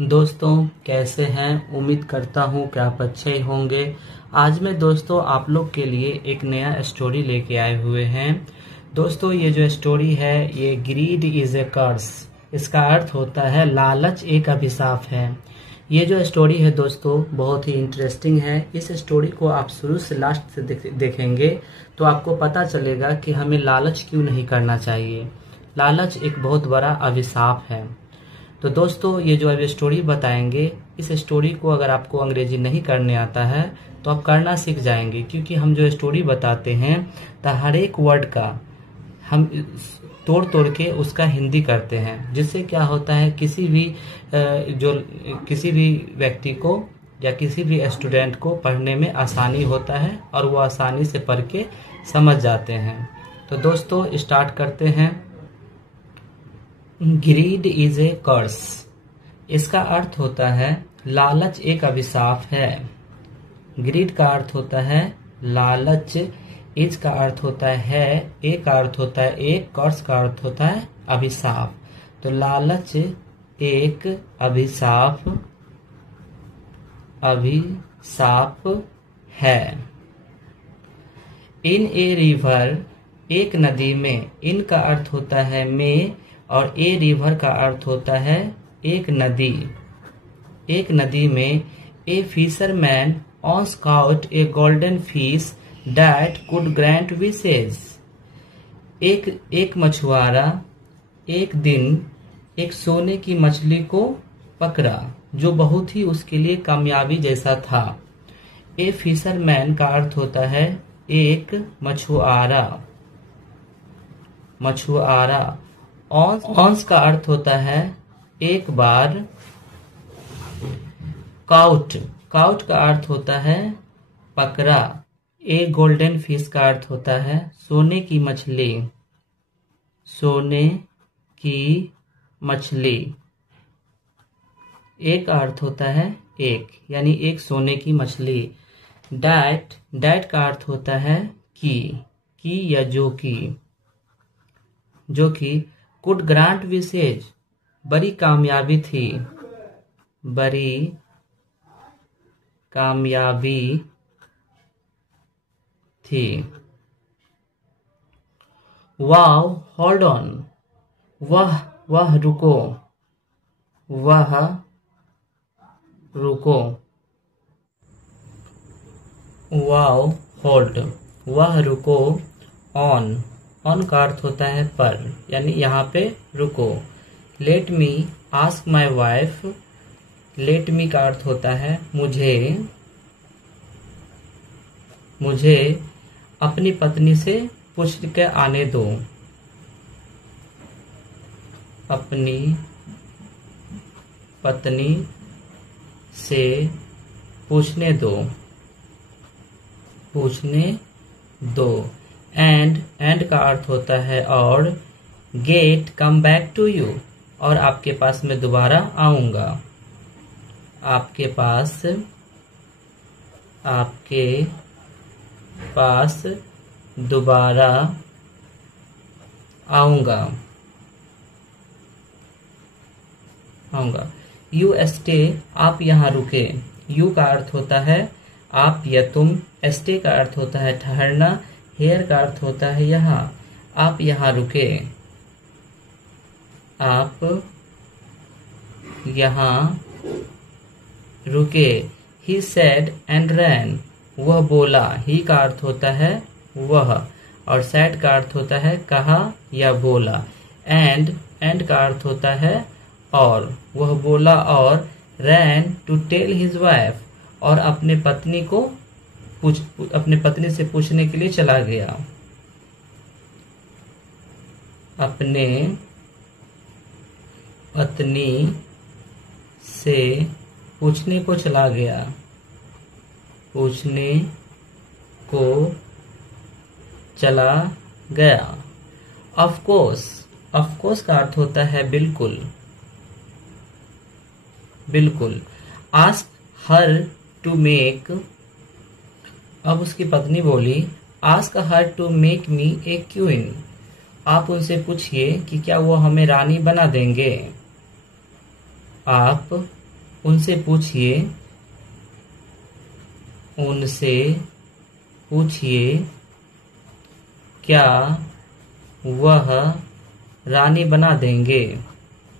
दोस्तों कैसे हैं। उम्मीद करता हूं कि आप अच्छे ही होंगे। आज मैं दोस्तों आप लोग के लिए एक नया स्टोरी लेके आए हुए हैं। दोस्तों ये जो स्टोरी है ये ग्रीड इज ए कर्स, इसका अर्थ होता है लालच एक अभिशाप है। ये जो स्टोरी है दोस्तों बहुत ही इंटरेस्टिंग है। इस स्टोरी को आप शुरू से लास्ट से देखेंगे तो आपको पता चलेगा कि हमें लालच क्यों नहीं करना चाहिए। लालच एक बहुत बड़ा अभिशाप है। तो दोस्तों ये जो अभी स्टोरी बताएंगे, इस स्टोरी को अगर आपको अंग्रेजी नहीं करने आता है तो आप करना सीख जाएंगे, क्योंकि हम जो स्टोरी बताते हैं तो हर एक वर्ड का हम तोड़ तोड़ के उसका हिंदी करते हैं, जिससे क्या होता है किसी भी व्यक्ति को या किसी भी स्टूडेंट को पढ़ने में आसानी होता है और वो आसानी से पढ़ के समझ जाते हैं। तो दोस्तों स्टार्ट करते हैं। ग्रीड इज ए कर्स, इसका अर्थ होता है लालच एक अभिशाप है। ग्रीड का अर्थ होता है लालच, इज का अर्थ होता है एक, का अर्थ होता है एक, कर्स का अर्थ होता है अभिशाप। तो लालच एक अभिशाप है। इन ए रिवर, एक नदी में, इन का अर्थ होता है में और ए रिवर का अर्थ होता है एक नदी। एक नदी में a fisherman once caught a golden fish that could grant wishes. एक मछुआरा एक दिन एक सोने की मछली को पकड़ा जो बहुत ही उसके लिए कामयाबी जैसा था। ए फिशरमैन का अर्थ होता है एक मछुआरा। ऑन्स का अर्थ होता है एक बार। काउट का अर्थ होता है पकड़ा। ए गोल्डन फिश का अर्थ होता है सोने की मछली। एक का अर्थ होता है एक, यानी एक सोने की मछली। डैट का अर्थ होता है की या जो कि कुड ग्रांट विशेज, बड़ी कामयाबी थी। वाव होल्ड ऑन, वह रुको। वाव होल्ड, वह रुको। ऑन का अर्थ होता है पर, यानी यहाँ पे रुको। Late me ask my wife, let me का अर्थ होता है मुझे अपनी पत्नी से पूछ के आने दो। अपनी पत्नी से पूछने दो। एंड का अर्थ होता है और। Get come back to you, और आपके पास मैं दोबारा आऊंगा। आपके पास दोबारा आऊंगा। यू स्टे, आप यहाँ रुके। यू का अर्थ होता है आप या तुम। स्टे का अर्थ होता है ठहरना। हेयर का अर्थ होता है यहाँ। आप यहाँ रुके। आप यहाँ रुके। ही सेड एंड रैन, वह बोला। ही का अर्थ होता है वह, और सेड का अर्थ होता है कहा या बोला। एंड का अर्थ होता है और, वह बोला और। Ran to tell his wife, और अपने पत्नी से पूछने के लिए चला गया। अपने पत्नी से पूछने को चला गया। ऑफ कोर्स का अर्थ होता है बिल्कुल। आस्क हर टू मेक, अब उसकी पत्नी बोली ask her to make me a queen, आप उनसे पूछिए कि क्या वो हमें रानी बना देंगे। आप उनसे पूछिए, उनसे पूछिए क्या वह रानी बना देंगे,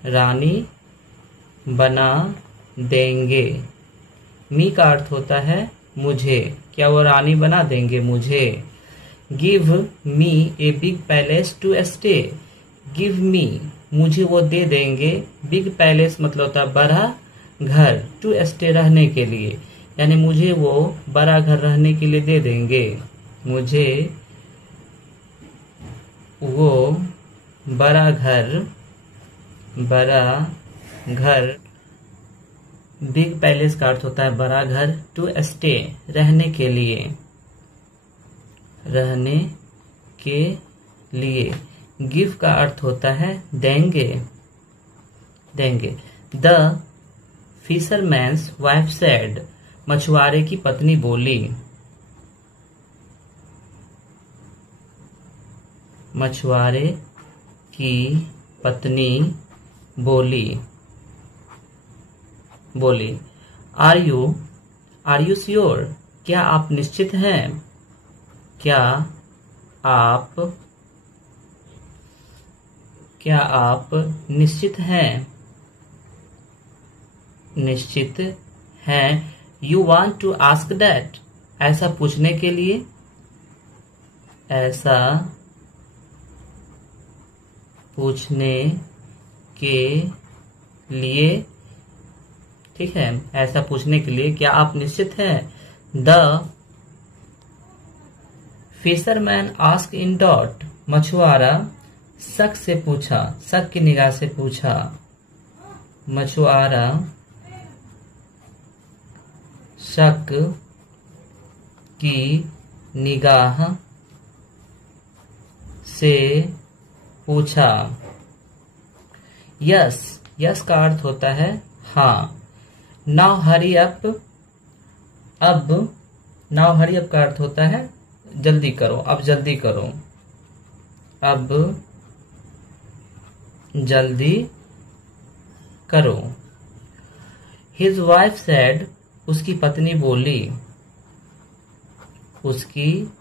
रानी बना देंगे। मी का अर्थ होता है मुझे, क्या वो रानी बना देंगे मुझे। Give me a big palace to stay, give me मुझे वो दे देंगे, बिग पैलेस मतलब होता है बड़ा घर, टू स्टे रहने के लिए, यानी मुझे वो बड़ा घर रहने के लिए दे देंगे, मुझे वो बड़ा घर बिग पैलेस का अर्थ होता है बड़ा घर, टू स्टे रहने के लिए, रहने के लिए। गिव का अर्थ होता है देंगे, देंगे। द फिशरमैन्स वाइफ सेड, मछुआरे की पत्नी बोली, मछुआरे की पत्नी बोली। आर यू श्योर, क्या आप निश्चित हैं, क्या आप निश्चित हैं। You want to ask that, ऐसा पूछने के लिए, ऐसा पूछने के लिए, ठीक है, ऐसा पूछने के लिए क्या आप निश्चित हैं। The fisherman ask in dot, मछुआरा शक से पूछा, शक की निगाह से पूछा, मछुआरा शक की निगाह से पूछा। यस का अर्थ होता है हाँ। नाउ हरी अप, अब नाउ हरी अप का अर्थ होता है जल्दी करो, अब जल्दी करो, अब जल्दी करो। हिज वाइफ सेड, उसकी पत्नी बोली, उसकी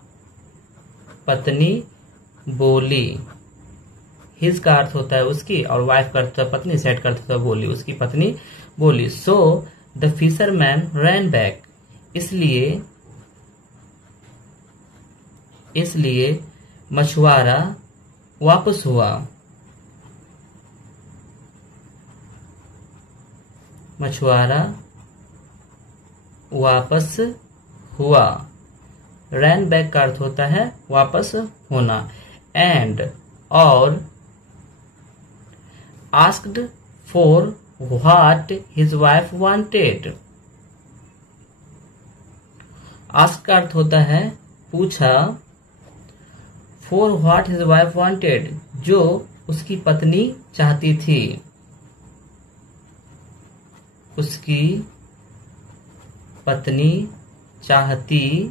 पत्नी बोली। हिज का अर्थ होता है उसकी और वाइफ का अर्थ होता है पत्नी, सेड का अर्थ होता है बोली, उसकी पत्नी बोली। So the fisherman ran back, इसलिए मछुआरा वापस हुआ, मछुआरा वापस हुआ। रैन बैक का अर्थ होता है वापस होना। एंड और asked for what his wife wanted, ask का अर्थ होता है पूछा, for what his wife wanted, जो उसकी पत्नी चाहती थी, उसकी पत्नी चाहती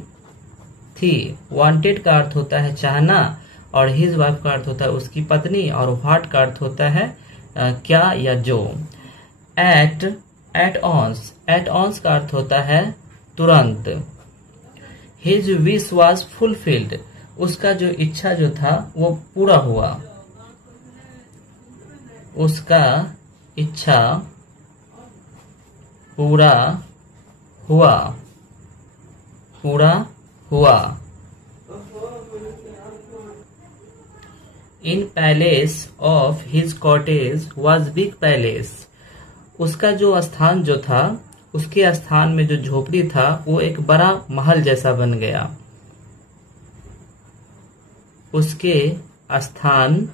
थी। वांटेड का अर्थ होता है चाहना और हिज वाइफ का अर्थ होता है उसकी पत्नी और व्हाट का अर्थ होता है क्या या जो। एट ऑन्स का अर्थ होता है तुरंत। हिज विश वॉज फुलफिल्ड, उसका जो इच्छा जो था वो पूरा हुआ, उसका इच्छा पूरा हुआ। In place of his cottage was big palace, उसका जो स्थान जो था, उसके स्थान में जो झोपड़ी था वो एक बड़ा महल जैसा बन गया। उसके स्थान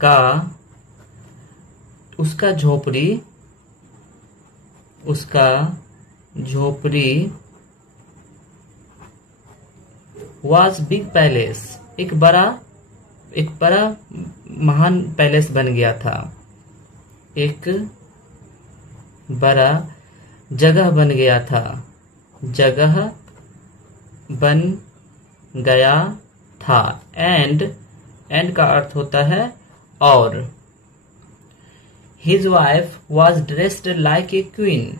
का उसका झोपड़ी वाज बिग पैलेस, एक बड़ा महान पैलेस बन गया था, एक बड़ा जगह बन गया था, जगह बन गया था। एंड का अर्थ होता है और। His wife was dressed like a queen.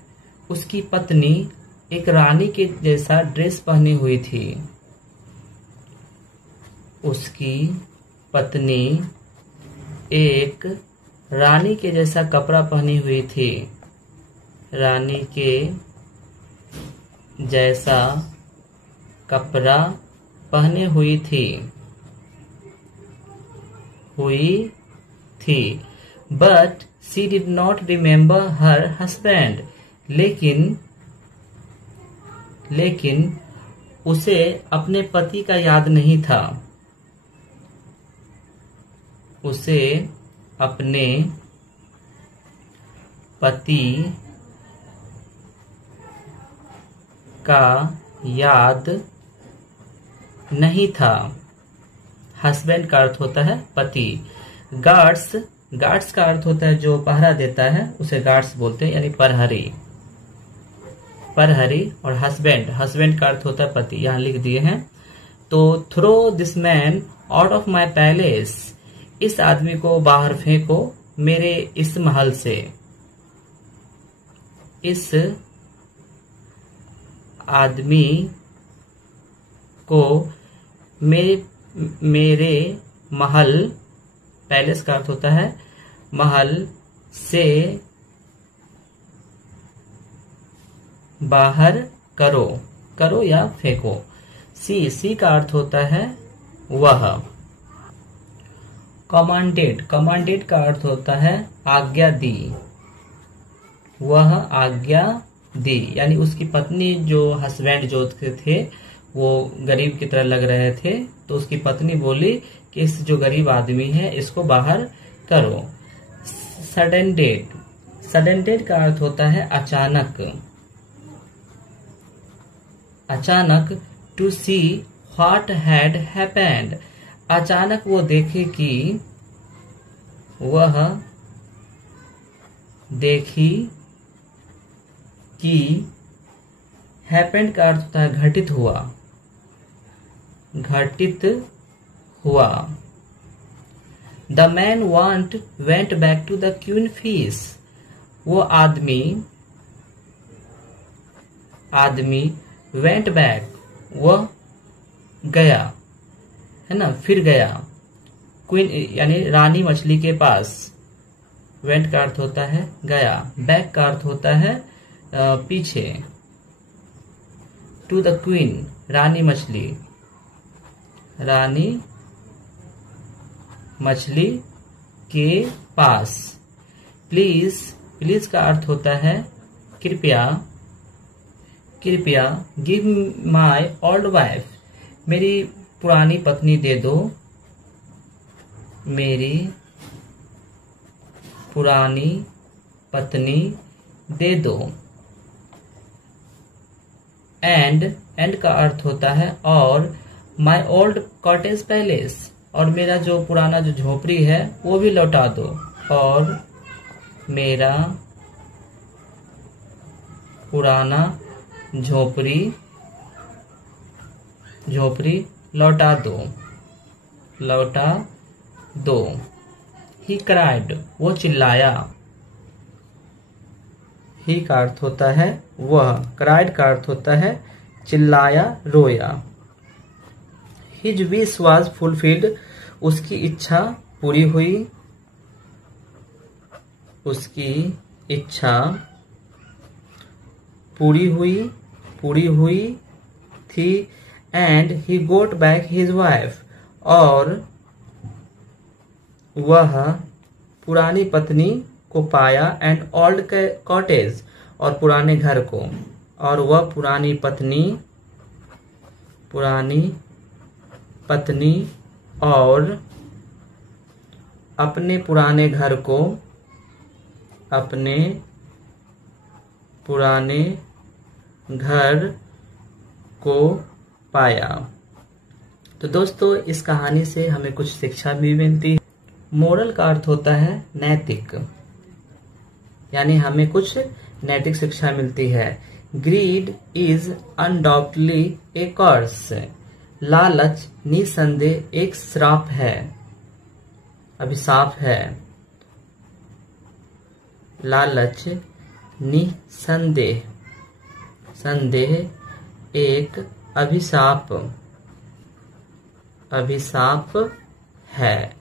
उसकी पत्नी एक रानी के जैसा ड्रेस पहनी हुई थी। उसकी पत्नी एक रानी के जैसा कपड़ा पहनी हुई थी। रानी के जैसा कपड़ा पहने हुई थी। But she did not remember her husband. लेकिन उसे अपने पति का याद नहीं था। उसे अपने पति का याद नहीं था। हस्बैंड का अर्थ होता है पति। गार्ड्स का अर्थ होता है जो पहरा देता है, उसे गार्ड्स बोलते हैं, यानी परहरी। और हस्बैंड का अर्थ होता है पति, यहाँ लिख दिए हैं। तो throw this man out of my palace. इस आदमी को बाहर फेंको मेरे इस महल से। इस आदमी को मेरे महल, पैलेस का अर्थ होता है महल, से बाहर करो या फेंको। सी का अर्थ होता है वह। कमांडेड का अर्थ होता है आज्ञा दी। वह आज्ञा दी, यानी उसकी पत्नी, जो हस्बैंड जो थे वो गरीब की तरह लग रहे थे, तो उसकी पत्नी बोली कि इस जो गरीब आदमी है इसको बाहर करो। सडन डेड का अर्थ होता है अचानक। To see what had happened. अचानक वो देखे कि हैपेंड का अर्थ होता है घटित हुआ। The man went back to the queen fees. वो आदमी वेंट बैक, वह गया, है ना, फिर गया। क्वीन यानी रानी मछली के पास। वेंट का अर्थ होता है गया, बैक का अर्थ होता है पीछे। टू द क्वीन, रानी मछली के पास। प्लीज का अर्थ होता है कृपया। Give my old wife. मेरी पुरानी पत्नी दे दो। मेरी पुरानी पत्नी दे दो। एंड का अर्थ होता है और। माई ओल्ड कॉटेज पैलेस, और मेरा जो पुराना जो झोपड़ी है वो भी लौटा दो। और मेरा पुराना झोपड़ी लौटा दो। ही क्राइड, वो चिल्लाया। ही का अर्थ होता है वह, क्राइड का अर्थ होता है चिल्लाया, रोया। हिज विश वॉज फुलफिल्ड, उसकी इच्छा पूरी हुई। उसकी इच्छा पूरी हुई थी। And he got back his wife, और वह पुरानी पत्नी को पाया। एंड ओल्ड कॉटेज, और पुराने घर को। और वह पुरानी पत्नी और अपने पुराने घर को, पाया। तो दोस्तों, इस कहानी से हमें कुछ शिक्षा भी मिलती है। मोरल का अर्थ होता है नैतिक, यानी हमें कुछ नैतिक शिक्षा मिलती है। ग्रीड इज अनडाउटली ए कर्स। लालच निसंदेह एक श्राप है, अभिशाप है। लालच निसंदेह संदेह एक अभिशाप है।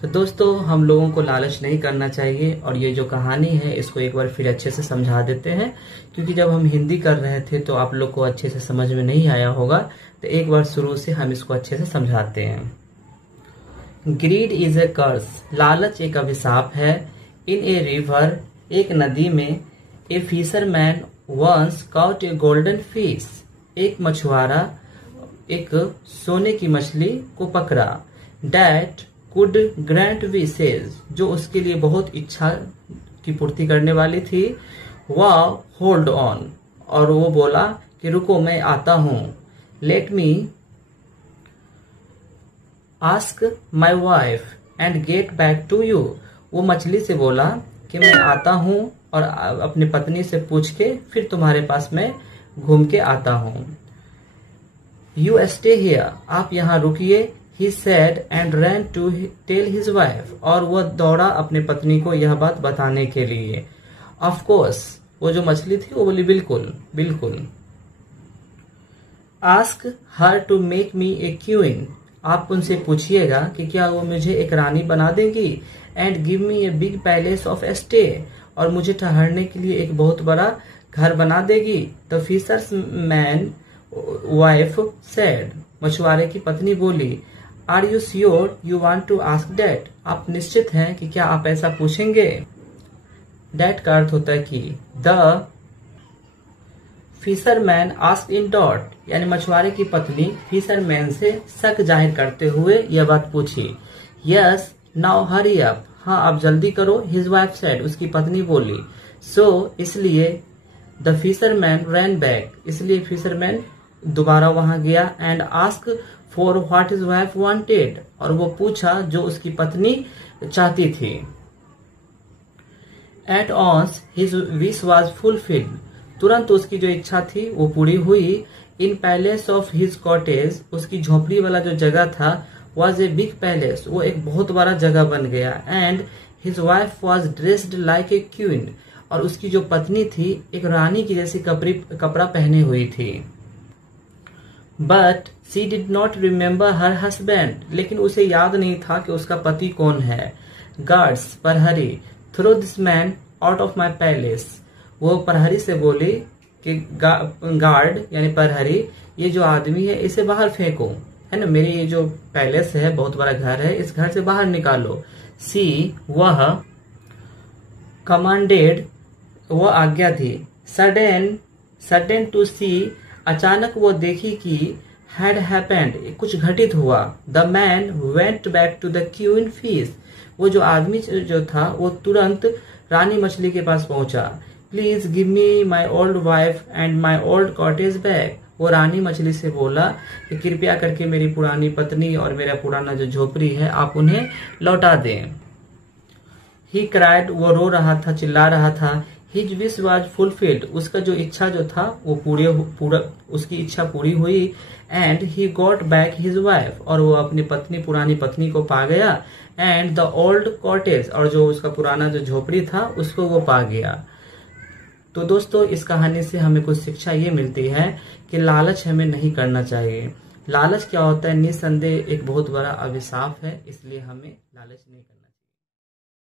तो दोस्तों हम लोगों को लालच नहीं करना चाहिए। और ये जो कहानी है इसको एक बार फिर अच्छे से समझा देते हैं, क्योंकि जब हम हिंदी कर रहे थे तो आप लोग को अच्छे से समझ में नहीं आया होगा। तो एक बार शुरू से हम इसको अच्छे से समझाते हैं। ग्रीड इज ए कर्स, लालच एक अभिशाप है। इन ए रिवर, एक नदी में। A fisherman once caught a golden fish, एक मछुआरा एक सोने की मछली को पकड़ा। डैट कुड ग्रांट विशेज, जो उसके लिए बहुत इच्छा की पूर्ति करने वाली थी। वाह होल्ड ऑन, और वो बोला कि रुको मैं आता हूं। Let me ask my wife and get back to you, वो मछली से बोला कि मैं आता हूं और अपनी पत्नी से पूछ के फिर तुम्हारे पास मैं घूम के आता हूं। यू स्टे हियर, आप यहाँ रुकिए। He said and ran to tell his wife, और वह दौड़ा अपने पत्नी को यह बात बताने के लिए। ऑफ कोर्स, वो जो मछली थी वो बोली बिल्कुल बिल्कुल। Ask her to make me a queen, आप उनसे पूछिएगा कि क्या वो मुझे एक रानी बना देंगी। And give me a big palace of stay, और मुझे ठहरने के लिए एक बहुत बड़ा घर बना देगी। The fishers man wife said, मछुआरे की पत्नी बोली। Are you sure you want to ask that, आप निश्चित हैं कि क्या आप ऐसा पूछेंगे। डैट का अर्थ होता है कि। The fisherman asked in dot, यानी मछुआरे की पत्नी फिशरमैन से शक जाहिर करते हुए यह बात पूछी। यस नाउ हरी अप, हाँ आप जल्दी करो। हिज वाइफ सेड, उसकी पत्नी बोली। सो इसलिए द फिशरमैन रैन बैक, इसलिए फिशरमैन दोबारा वहां गया। And ask for what his wife wanted, और वो पूछा जो उसकी पत्नी चाहती थी। At once his wish was fulfilled, तुरंत उसकी जो इच्छा थी वो पूरी हुई। In place of his cottage, उसकी झोपड़ी वाला जो जगह था वॉज ए बिग पैलेस, वो एक बहुत बड़ा जगह बन गया। And his wife was dressed like a queen, और उसकी जो पत्नी थी एक रानी की जैसी कपड़ा पहने हुई थी। But she did not remember her husband, लेकिन उसे याद नहीं था कि उसका पति कौन है। गार्ड्स प्रहरी, throw this man out of my palace, वो प्रहरी से बोली कि गार्ड यानी प्रहरी, ये जो आदमी है इसे बाहर फेंको, है ना, मेरी ये जो पैलेस है बहुत बड़ा घर है, इस घर से बाहर निकालो। सी वह, कमांडेड वो आज्ञा थी। सडन टू सी, अचानक वो देखी कि हैड हैपेंड, कुछ घटित हुआ। The man went back to the queen fish, वो जो आदमी जो था वो तुरंत रानी मछली के पास पहुंचा। Please give me my old wife and my old cottage back, वो रानी मछली से बोला कि कृपया करके मेरी पुरानी पत्नी और मेरा पुराना जो झोपड़ी है आप उन्हें लौटा दें। ही क्राइड, वो रो रहा था, चिल्ला रहा था। हिज विश वाज फुलफिल्ड, उसका जो इच्छा जो था वो उसकी इच्छा पूरी हुई। And he got back his wife, और वो अपनी पुरानी पत्नी को पा गया। एंड द ओल्ड कॉटेज, और जो उसका पुराना जो झोपड़ी था उसको वो पा गया। तो दोस्तों इस कहानी से हमें कुछ शिक्षा ये मिलती है कि लालच हमें नहीं करना चाहिए। लालच क्या होता है, निस्संदेह एक बहुत बड़ा अभिशाप है, इसलिए हमें लालच नहीं करना चाहिए।